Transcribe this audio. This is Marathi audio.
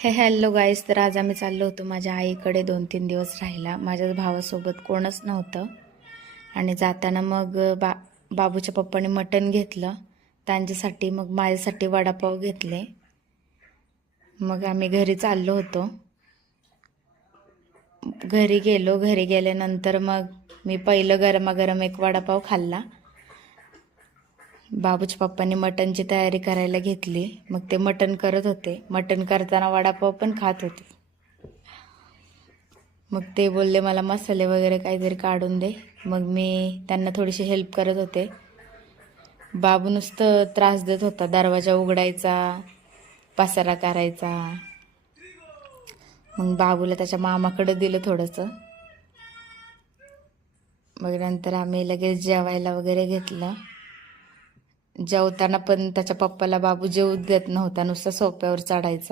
हॅलो गाईस. तर आज आम्ही चाललो होतो माझ्या आईकडे 2-3 दिवस राहायला. माझ्या भावासोबत कोणच नव्हतं आणि जाताना मग बाबूच्या पप्पाने मटण घेतलं त्यांच्यासाठी, मग माझ्यासाठी वडापाव घेतले. मग आम्ही घरी चाललो होतो. घरी गेल्यानंतर मग मी पहिलं गरमागरम एक वडापाव खाल्ला. बाबूच्या पप्पांनी मटणची तयारी करायला घेतली. मग ते मटण करत होते. मटण करताना वडापाव पण खात होते. मग ते बोलले मला मसाले वगैरे काहीतरी काढून दे. मग मी त्यांना थोडीशी हेल्प करत होते. बाबू नुसतं त्रास देत होता. दरवाजा उघडायचा, पसारा करायचा. मग बाबूला त्याच्या मामाकडे दिलं थोडंसं. मग नंतर आम्ही लगेच जेवायला वगैरे घेतलं. जेवताना पण त्याच्या पप्पाला बाबू जेवू देत नव्हता, नुसतं सोफ्यावर चढायचा.